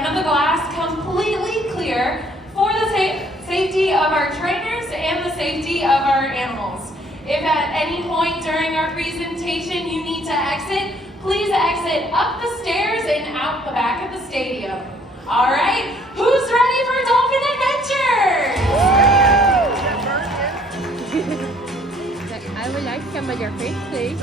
front of the glass completely clear for the safety of our trainers and the safety of our animals. If at any point during our presentation you need to exit, please exit up the stairs and out the back of the stadium. All right, who's ready for Dolphin Adventures? I would like some of your face, please.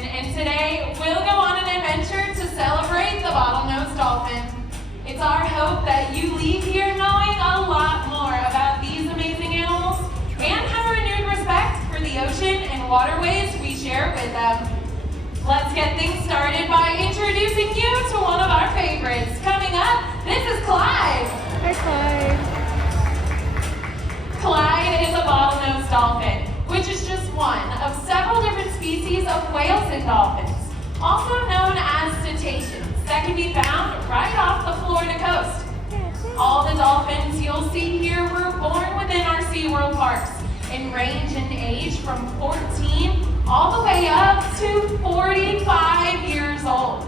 And today we'll go on an adventure to celebrate the bottlenose dolphin. It's our hope that you leave here knowing a lot more about these amazing animals and have a renewed respect for the ocean and waterways we share with them. Let's get things started by introducing you to one of our favorites. Coming up, this is Clyde. Hi, Clyde. Clyde is a bottlenose dolphin, which is just one of several different species of whales and dolphins, also known as cetaceans, that can be found right off the Florida coast. All the dolphins you'll see here were born within our SeaWorld parks and range in age from 14 all the way up to 45 years old.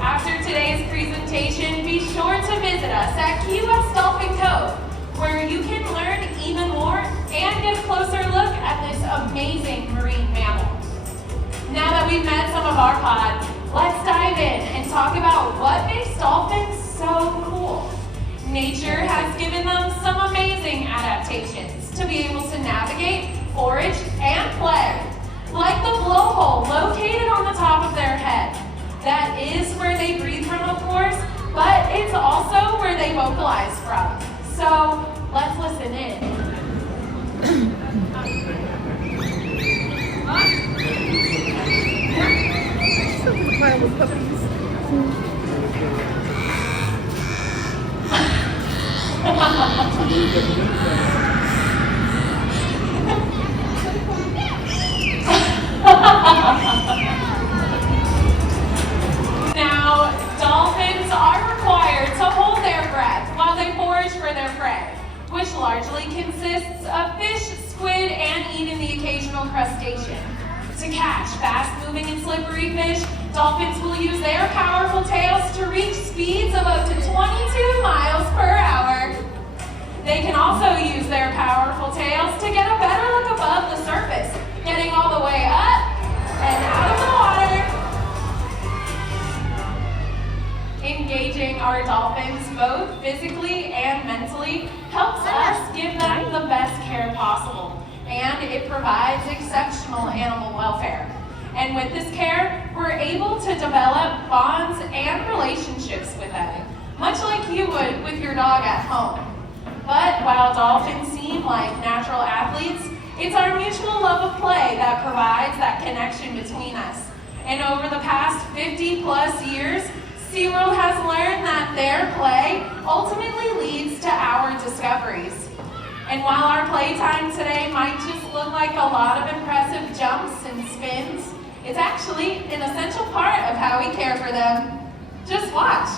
After today's presentation, be sure to visit us at Key West Dolphin Cove, where you can learn even more and get a closer look at this amazing marine mammal. Now that we've met some of our pod, let's dive in and talk about what makes dolphins so cool. Nature has given them some amazing adaptations to be able to navigate, forage, and play. Like the blowhole located on the top of their head. That is where they breathe from, of course, but it's also where they vocalize from. So let's listen in. Now, dolphins are required to hold their breath while they forage for their prey. consists of fish, squid, and even the occasional crustacean. To catch fast-moving and slippery fish, dolphins will use their powerful tails to reach speeds of up to 22 miles per hour. They can also use their powerful tails to get a better look above the surface, getting all the way up and out of the water. Engaging our dolphins both physically and mentally helps us give them the best care possible, and it provides exceptional animal welfare. And with this care, we're able to develop bonds and relationships with them, much like you would with your dog at home. But while dolphins seem like natural athletes, it's our mutual love of play that provides that connection between us. And over the past 50 plus years, SeaWorld has learned that their play ultimately leads to our discoveries. And while our playtime today might just look like a lot of impressive jumps and spins, it's actually an essential part of how we care for them. Just watch.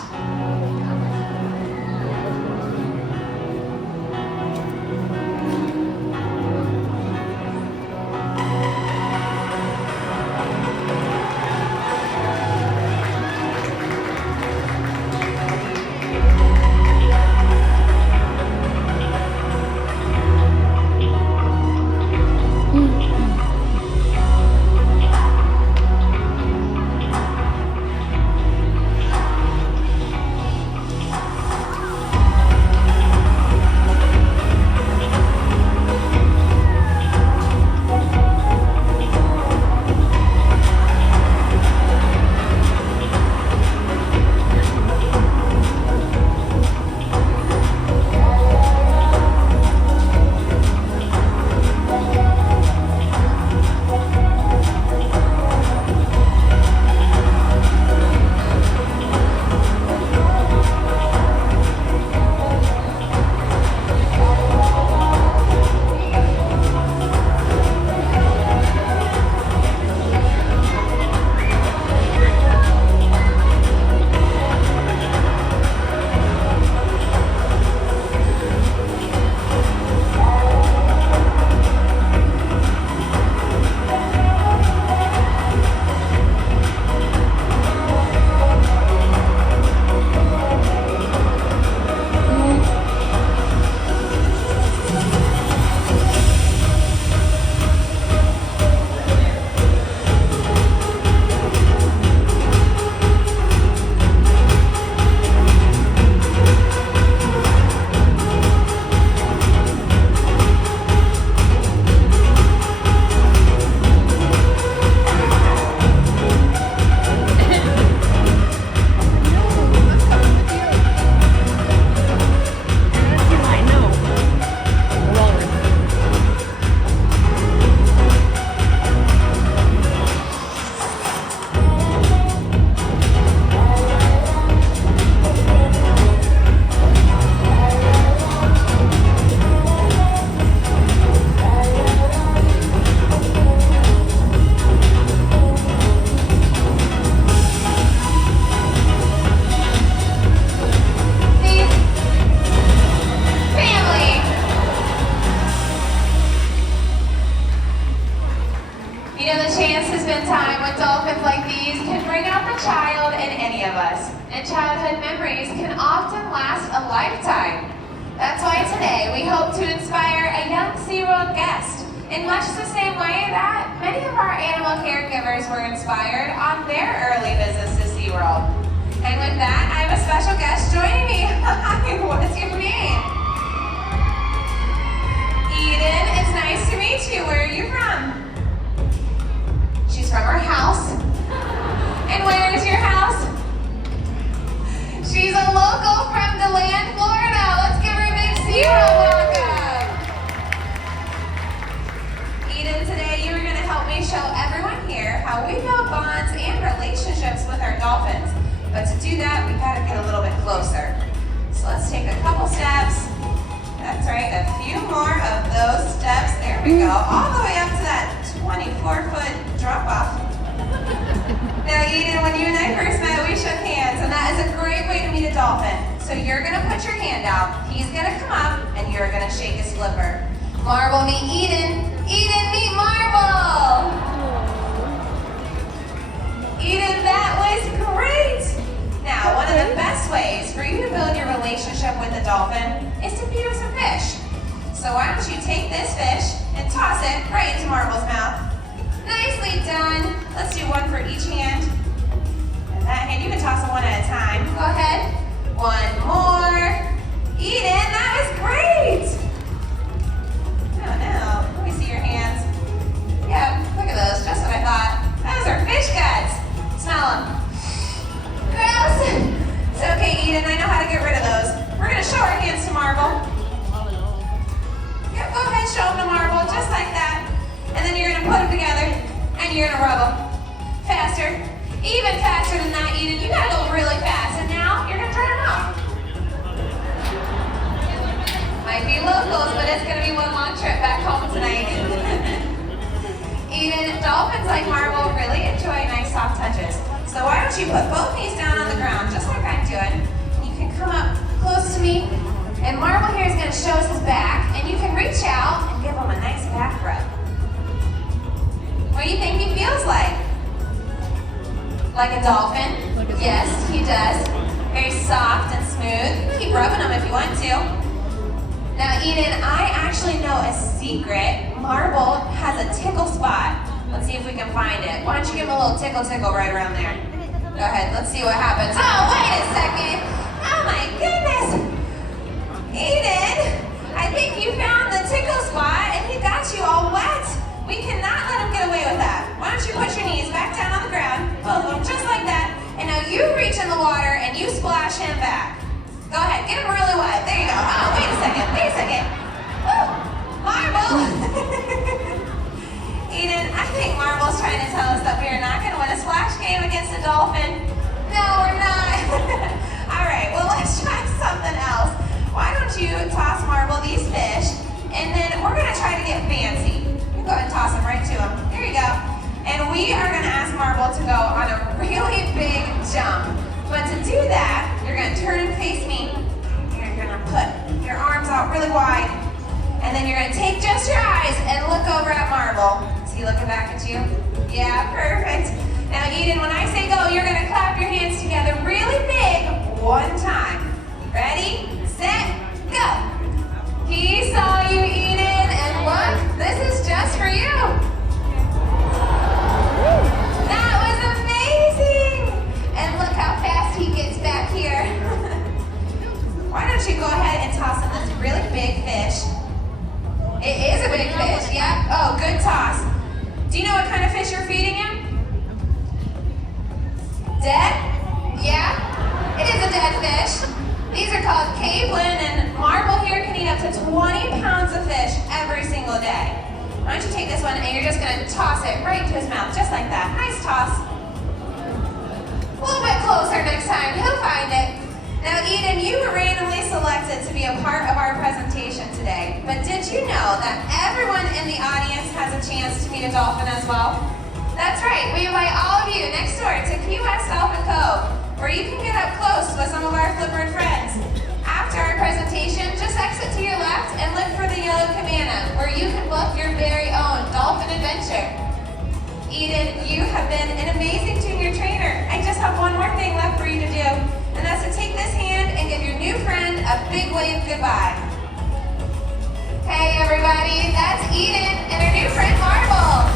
That's why today we hope to inspire a young SeaWorld guest in much the same way that many of our animal caregivers were inspired on their early visits to SeaWorld. And with that, I have a special guest joining me. Hi, what's your name? Eden, it's nice to meet you. Where are you from? She's from her house. And where is your house? She's a local from DeLand, Florida. Let's give her a big SeaWorld welcome. Eden, today you are going to help me show everyone here how we build bonds and relationships with our dolphins. But to do that, we've got to get a little bit closer. So let's take a couple steps. That's right, a few more of those steps. There we go, all the way up to that 24-foot drop-off. Now, Eden, when you and I first met, we shook hands, and that is a great way to meet a dolphin. So you're gonna put your hand out, he's gonna come up, and you're gonna shake his flipper. Marble meet Eden. Eden meet Marble. Eden, that was great. Now, one of the best ways for you to build your relationship with the dolphin is to feed him some fish. So why don't you take this fish and toss it right into Marble's mouth. Nicely done. Let's do one for each hand. And that hand, you can toss them one at a time. Go ahead. One more. Eden, that was great. Oh no, let me see your hands. Yeah, look at those, just what I thought. Those are fish guts. Smell them. Gross. It's okay, Eden, I know how to get rid of those. We're gonna show our hands to Marble. Yep, go ahead, show them to Marble, just like that. And then you're gonna put them together and you're gonna rub them. Faster, even faster than that, Eden. You gotta go really fast. And now you're gonna try them out. Might be locals, but it's gonna be one long trip back home tonight. Eden, dolphins like Marble really enjoy nice soft touches. So why don't you put both knees down on the ground, just like I'm doing. You can come up close to me, and Marble here is gonna show us his back, and you can reach out and give him a nice back rub. What do you think he feels like? Like a dolphin? Yes, he does. Very soft and smooth. Keep rubbing him if you want to. Now, Eden, I actually know a secret. Marble has a tickle spot. Let's see if we can find it. Why don't you give him a little tickle right around there? Go ahead, let's see what happens. Oh, wait a second. Oh my goodness. Eden, I think you found the tickle spot and he got you all wet. We cannot let him get away with that. Why don't you put your knees back down on the ground, both of them just like that, and now you reach in the water and you splash him back. Go ahead, get him really wet. There you go. Oh, wait a second. Woo, Marble. Eden, I think Marble's trying to tell us that we are not going to win a splash game against a dolphin. No, we're not. All right, well, let's try something else. Why don't you toss Marble these fish, and then we're going to try to get fancy. You go ahead and toss them right to him. There you go. And we are going to ask Marble to go on a really big jump. But to do that, you're going to turn and face me. You're going to put your arms out really wide. And then you're going to take just your eyes and look over at Marble. Is he looking back at you? Yeah, perfect. Now, Eden, when I say go, you're going to clap your hands together really big one time. Ready, set, go. He saw you, Eden, and look, this is just for you. That was amazing. And look how fast he gets back here. Why don't you go ahead and toss him this really big fish? It is a big fish, yep. Oh, good toss. Do you know what kind of fish you're feeding him? Dead? Yeah, it is a dead fish. These are called capelin, and Marble here can eat up to 20 pounds of fish every single day. Why don't you take this one and you're just gonna toss it right into his mouth, just like that. Nice toss. A little bit closer next time, he'll find it. Now, Eden, you were randomly selected to be a part of our presentation today, but did you know that everyone in the audience has a chance to meet a dolphin as well? That's right, we invite all of you next door to Key West Dolphin Cove, where you can get up close with some of our flippered friends. After our presentation, just exit to your left and look for the yellow cabana, where you can book your very own dolphin adventure. Eden, you have been an amazing junior trainer. I just have one more thing left for you to do. And that's to take this hand and give your new friend a big wave goodbye. Hey everybody, that's Eden and her new friend Marble.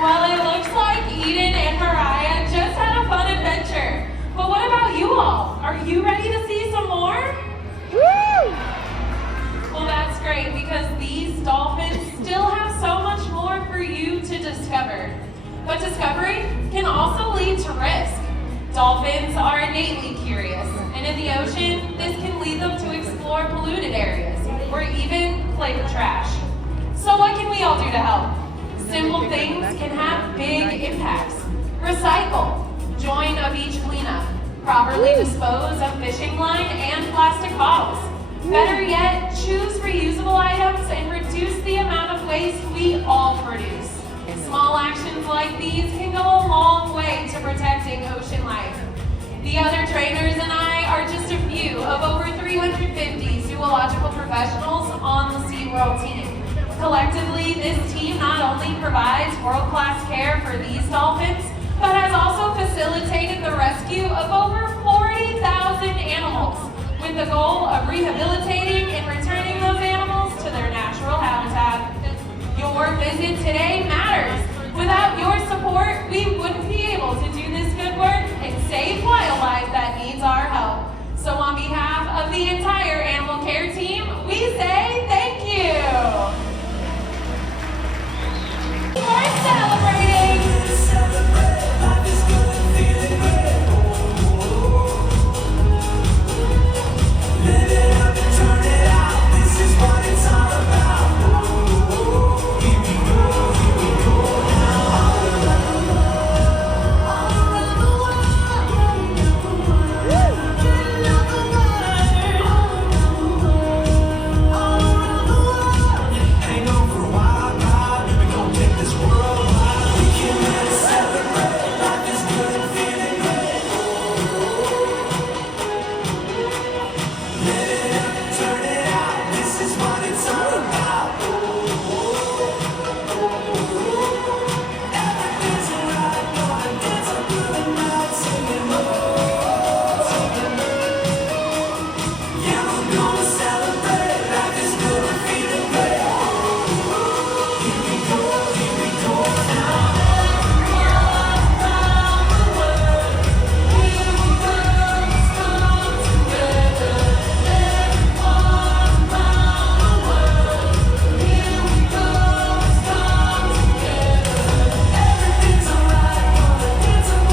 Well, it looks like Eden and Mariah just had a fun adventure. But what about you all? Are you ready to see some more? Woo! Well, that's great because these dolphins still have so much more for you to discover. But discovery can also lead to risk. Dolphins are innately curious, and in the ocean, this can lead them to explore polluted areas or even play with trash. So what can we all do to help? Simple things can have big impacts. Recycle. Join a beach cleanup. Properly dispose of fishing line and plastic bottles. Better yet, choose reusable items and reduce the amount of waste we all produce. Small actions like these can go a long way to protecting ocean life. The other trainers and I are just a few of over professionals on the SeaWorld team. Collectively, this team not only provides world-class care for these dolphins, but has also facilitated the rescue of over 40,000 animals, with the goal of rehabilitating and returning those animals to their natural habitat. Your visit today matters. Without your support, we wouldn't be able to do this good work and save wildlife that needs our help. So on behalf of the entire animal care team, we say thank you. We're celebrating. Life is good, feeling great. Live it up and turn it out. This is what it's all about. Here we go now. All around the world. Hang on for a while, God. We gon' take this world wide. We can really celebrate. Life is good, feeling great. Live it up and turn it out. This is what it's all about. Everything's alright. Gonna dance up through the night, singing yeah, we're gonna celebrate. Life is good, we're feeling great. Here we go now. Everything's alright. Gonna dance up through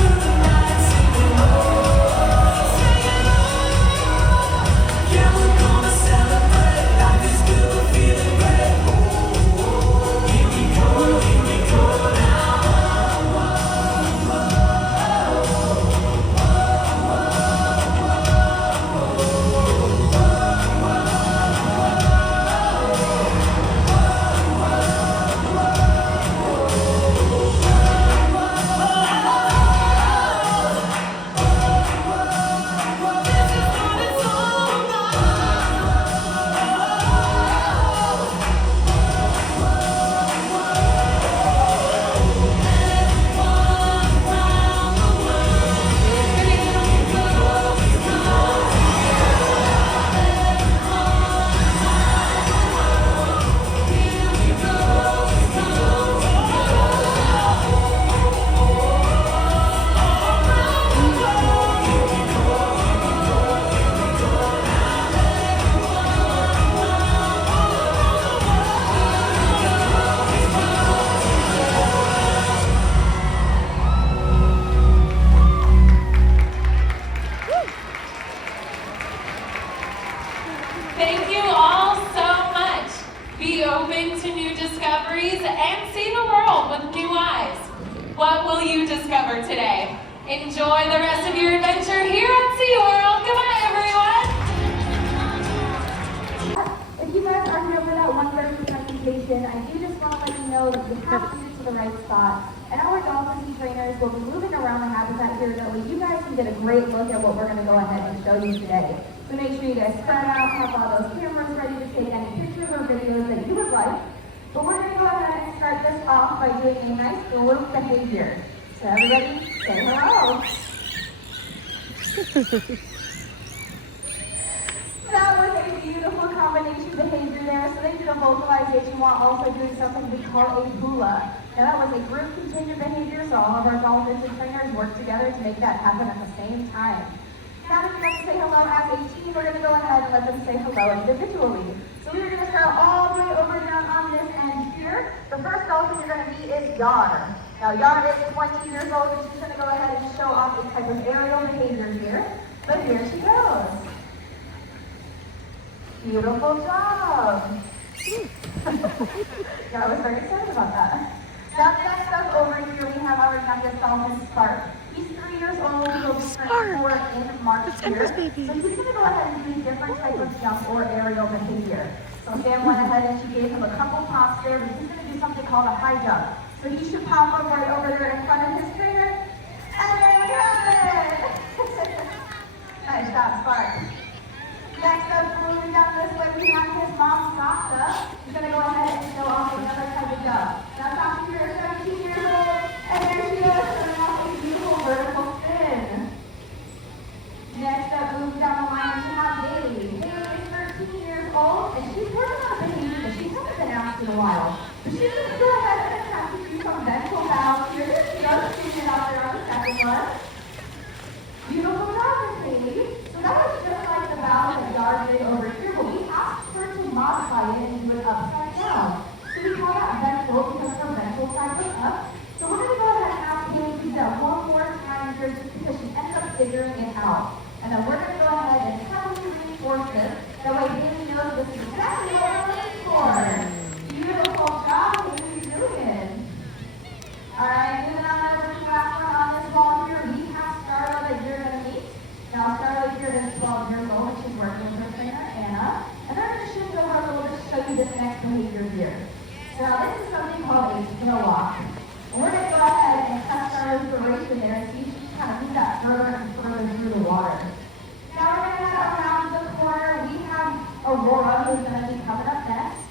the night, singing yeah, we're gonna celebrate. Life is good, we're feeling great. Here we go now. Thank you all so much. Be open to new discoveries and see the world with new eyes. What will you discover today? Enjoy the rest of your adventure here at SeaWorld. Goodbye, everyone. If you guys are here for that 1:30 presentation, I do just want to let you know that you have to get to the right spot. And our dolphins and trainers will be moving around the habitat here that way you guys can get a great look at what we're going to go ahead and show you today. So make sure you guys spread out, have all those cameras ready to take any pictures or videos that you would like. But we're going to go ahead and start this off by doing a nice group behavior. So everybody, say hello. That was a beautiful combination behavior there. So they did a vocalization while also doing something we call a hula. Now that was a group container behavior, so all of our dolphins and trainers work together to make that happen at the same time. Now that you're going to say hello as a team, we're going to go ahead and let them say hello individually. So we're going to start all the way over down on this end here. The first dolphin you're going to meet is Yar. Now Yar is 20 years old, and she's going to go ahead and show off a type of aerial behavior here. But here she goes. Beautiful job. Yeah, I was very excited about that. Now next up over here we have our youngest dolphin, Spark. He's 3 years old, he'll be turning 4 in March here. So he's going to go ahead and do different type of jump or aerial behavior. So Sam went ahead and she gave him a couple pops there, but he's going to do something called a high jump. So he should pop up right over there in front of his trainer. And there we have it! Nice job, Spark. Next up, moving down this way, we have his figuring it out. And then we're going to go ahead and heavily reinforce this. That way Haley knows this is exactly what we're looking for. Beautiful job, Haley, really good. All right, moving on over to the last one on this wall here. We have Starla that you're going to meet. Now, Starla here is 12 years old, and she's working with her trainer, Anna. And they're going to shift over a little bit to show you this next behavior here. So now this is something called a snow walk. And we're going to go ahead and test our inspiration there and see if you can kind of move that further and further through the water. Now we're going to head around the corner. We have Aurora, who's going to be coming up next.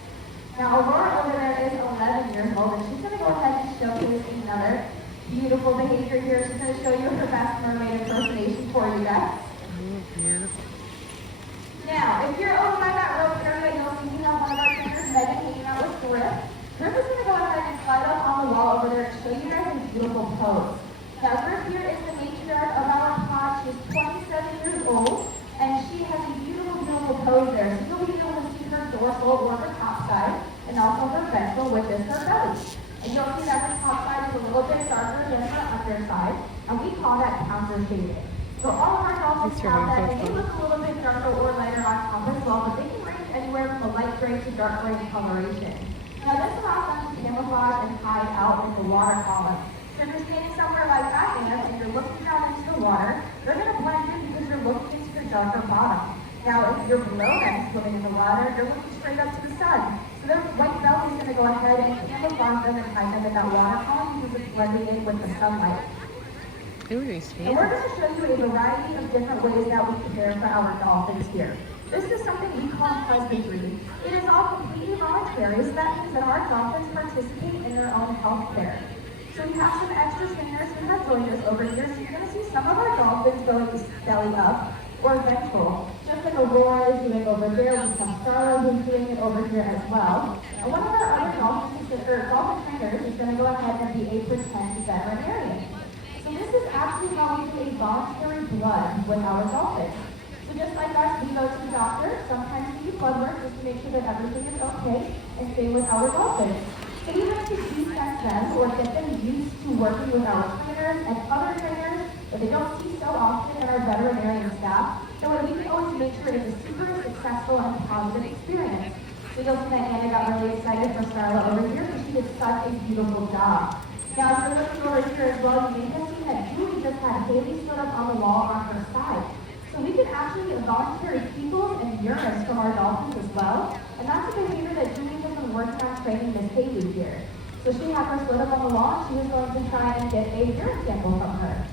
Now Aurora over there is 11 years old, and she's going to go ahead and showcase another beautiful behavior here. She's going to show you her best mermaid impersonation for you guys. Now, if you're over by that rope area, you'll see we have one of our trainers, Megan, hanging out with Griff. Griff is going to go ahead and slide up on the wall over there to show you guys a beautiful pose. Now, Griff here is the matriarch of our pod. She's 27 years old, and she has a beautiful, beautiful pose there. So you'll be able to see her dorsal or her top side, and also her ventral, which is her belly. And you'll see that her top side is a little bit darker than her underside, and we call that counter shaded. So all of our dolphins have that, and they look a little bit darker or lighter on top as well, but they can range anywhere from a light gray to dark gray coloration. Now this allows them to camouflage and hide out in the water column. So if you're standing somewhere like I am and you're looking down into the water, they're going to blend in because you're looking into the darker bottom. Now if you're below them swimming in the water, you're looking straight up to the sun. So their white belly is going to go ahead and camouflage them and hide them in that water column because it's blending in with the sunlight. Ooh, And we're going to show you a variety of different ways that we care for our dolphins here. This is something we call husbandry. It is all completely voluntary, so that means that our dolphins participate in their own health care. So we have some extra trainers who have joined us over here, so you're going to see some of our dolphins going belly up or ventral, just like Aurora is doing over there. We have Starla who's doing it over here as well. And one of our other dolphin trainers is going to go ahead and be a pretend veterinarian. So this is actually how we do a voluntary blood with our dolphins. So just like us, we go to the doctor, sometimes we do blood work just to make sure that everything is okay, and same with our dolphins. So we like to de-stress them or get them used to working with our trainers and other trainers that they don't see so often in our veterinarian staff. That way we can always make sure it's a super successful and positive experience. So you'll see that Anna got really excited for Starla over here because she did such a beautiful job. Now, if you're looking over here as well, you may have seen that Julie just had Haley stood up on the wall on her side. So we can actually get voluntary kegels and urines from our dolphins as well. And that's a behavior that Julie has been working on training Miss Haley here. So she had her stood up on the wall, and she was going to try and get a urine sample from her.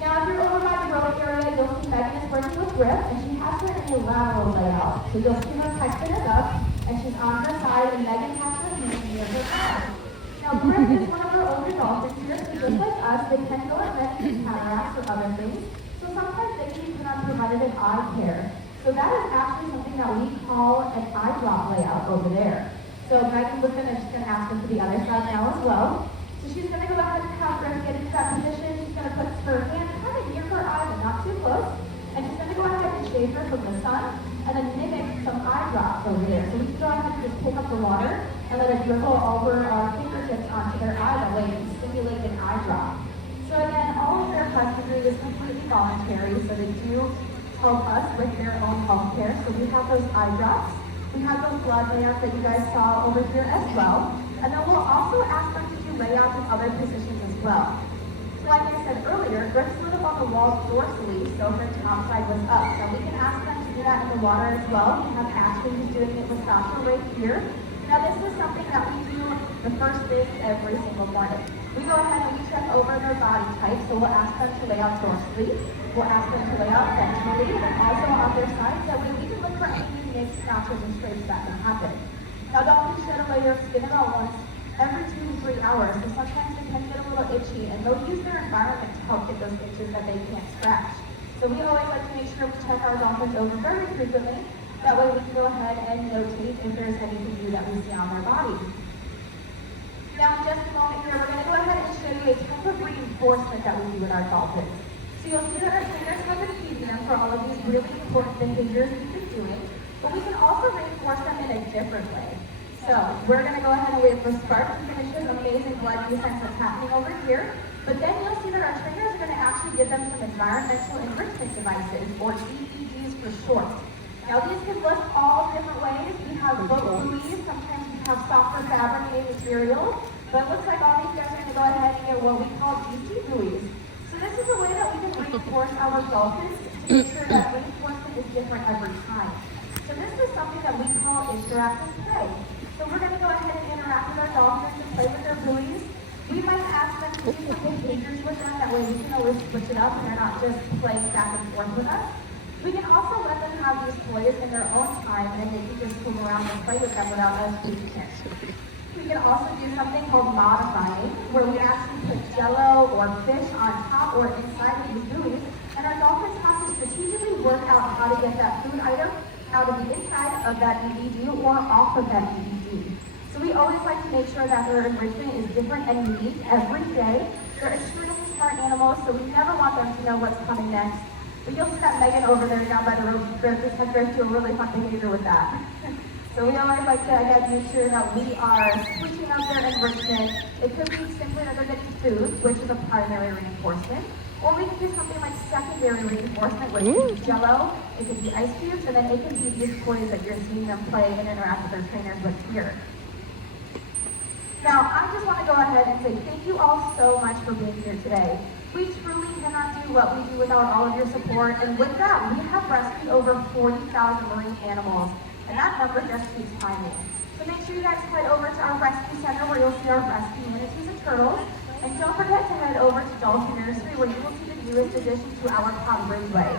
Now, if you're over by the road area, you'll see Megan is working with Griff, and she has her in a lateral layout. So you'll see her texting it up, and she's on her side, and Megan has her hands near her back. Now, Griff is one of our older dolphins here, so just like us, they can go at risk of cataracts or other things. So sometimes they can be put on preventative eye care. So that is actually something that we call an eye drop layout over there. So Megan was just going to ask her to the other side now as well. So she's going to go ahead and have Griff get into that position. She's going to put her hand kind of near her eye, but not too close. And she's going to go ahead and shade her from the sun, and then mimic some eye drops over there. So we can go ahead and just pick up the water and let it dribble over our fingertips onto their eye. That way it can simulate an eye drop. So again, all of their husbandry is completely voluntary, so they do help us with their own health care. So we have those eye drops. We have those blood layouts that you guys saw over here as well. And then we'll also ask them to do layouts in other positions as well. So like I said earlier, Griff stood up on the wall dorsally, so her top side was up. So we can ask them to do that in the water as well. We have Ashley who's doing it with Sasha right here. Now this is something that we do the first thing every single morning. We go ahead and we check over their body type, so we'll ask them to lay out dorsally, we'll ask them to lay out ventrally, and also on their sides, that way we can look for any mixed snatches and straights that can happen. Now dolphins shed away their skin about once every 2 to 3 hours, so sometimes they can get a little itchy, and they'll use their environment to help get those itches that they can't scratch. So we always like to make sure we check our dolphins over very frequently. That way we can go ahead and notate if there's anything new that we see on their body. Now in just a moment here, we're going to go ahead and show you a type of reinforcement that we do with our dolphins. So you'll see that our trainers have been feeding them for all of these really important behaviors we've been doing, but we can also reinforce them in a different way. So we're going to go ahead and wait for Spark to finish his amazing blood descent that's happening over here. But then you'll see that our trainers are going to actually give them some environmental enrichment devices, or EEGs for short. Now these can look all different ways. We have boat buoys, sometimes we have softer fabricated materials, but it looks like all these guys are going to go ahead and get what we call DC buoys. So this is a way that we can reinforce our dolphins to make sure that reinforcement is different every time. So this is something that we call interactive play. So we're going to go ahead and interact with our dolphins and play with their buoys. We might ask them to do some behaviors with them, that way we can always switch it up and they're not just playing back and forth with us. We can also let them have these toys in their own time and they can just fool around and play with them without us teaching it. We can also do something called modifying, where we actually put jello or fish on top or inside of these buoys, and our dolphins have to strategically work out how to get that food item out of the inside of that EEG or off of that EEG. So we always like to make sure that their enrichment is different and unique every day. They're extremely smart animals, so we never want them to know what's coming next. But you'll see that Megan over there down by the rope just had to do a really fun behavior with that. So we always like to, again, make sure that we are switching up their enrichment. It could be simply that they're getting food, which is a primary reinforcement. Or we can do something like secondary reinforcement, which could be jello, it could be ice cubes, and then it can be these toys that you're seeing them play and interact with their trainers with here. Now, I just want to go ahead and say thank you all so much for being here today. We truly cannot do what we do without all of your support, and with that, we have rescued over 40,000 marine animals, and that number just keeps climbing. So make sure you guys head over to our rescue center where you'll see our rescue manatees and turtles, and don't forget to head over to Dolphin Nursery where you will see the newest addition to our pond Ridgeway.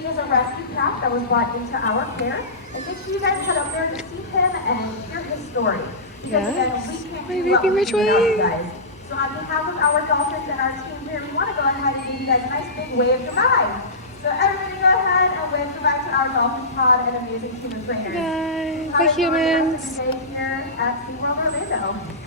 He is a rescue cat that was brought into our care, and make sure you guys head up there to see him and hear his story. Because again, we can't do what we do without you guys. So on behalf of our dolphins and our team here, we want to go ahead and give you guys a nice big wave goodbye. So everybody go ahead and wave goodbye to our dolphin pod and amazing human trainers. Bye. Have Bye, a good rest humans. of your day here at SeaWorld Orlando.